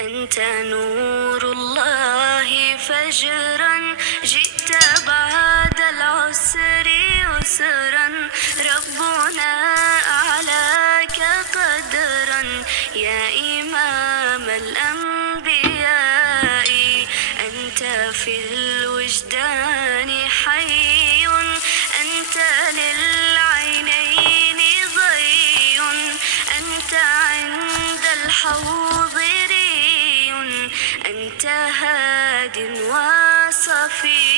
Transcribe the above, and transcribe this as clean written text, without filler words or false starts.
أنت نور الله فجرا، جئت بعد العسر يسرا، ربنا أعلاك قدرا يا إمام الأنبياء. أنت في الوجدان حي، أنت للعينين ضي، أنت عند الحوض ري، أنت هاد وصفي.